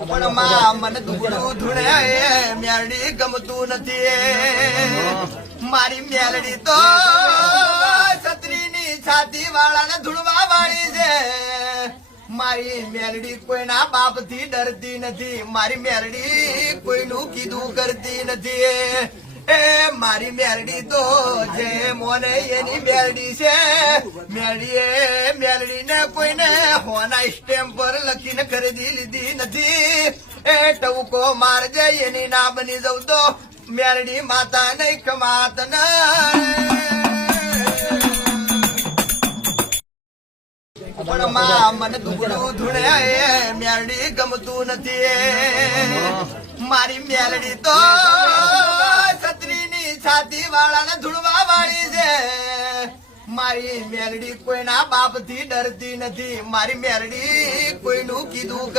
પણ માં મને દુગડું ધૂણે મેલડી ગમતું નથી મારી મેલડી તો છત્રીની છાતી વાળાને ધૂળવા વાળી છે મારી મેલડી કોઈના બાપ થી ડરતી નથી મારી મેલડી કોઈનું કીધું કરતી નથી એ મારી મેલડી તો જે મોને એની મેલડી છે મેલડી ને કોઈને હોના સ્ટેમ્પ પર લખીને ખરીદી લીધી નથી એ ટવકો મારજે એની ના બની જવું તો મેલડી માતા નહીં કમાત પણ માં મને દુગડું ધૂણે મેલડી ગમતું નથી મારી મેલડી તો છત્રીની છાતી વાળાને ધૂળવા વાળી છે મારી મેલડી કોઈના બાપ થી ડરતી નથી મારી મેલડી કોઈનું કીધું